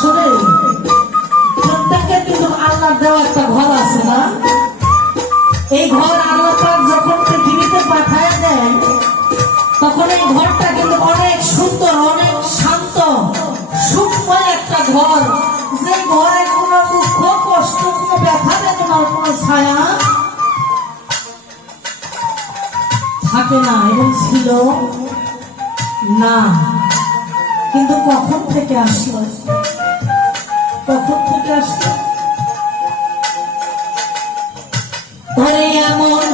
আসলে প্রত্যেকের কিন্তু আল্লাহ দেওয়া একটা ঘর আছে না? এই ঘর আল্লাহ পাক যখন পৃথিবীতে পাঠায় দেন তখন এই ঘরটা কিন্তু অনেক সুন্দর, অনেক শান্ত, সুখময় একটা ঘর, যে ঘরে কোনো দুঃখ, কষ্ট, কোনো ব্যথা বেদনার কোনো ছায়া থাকে না এবং ছিল না। কিন্তু কখন থেকে আসলো? কখন থেকে আসলো? এমন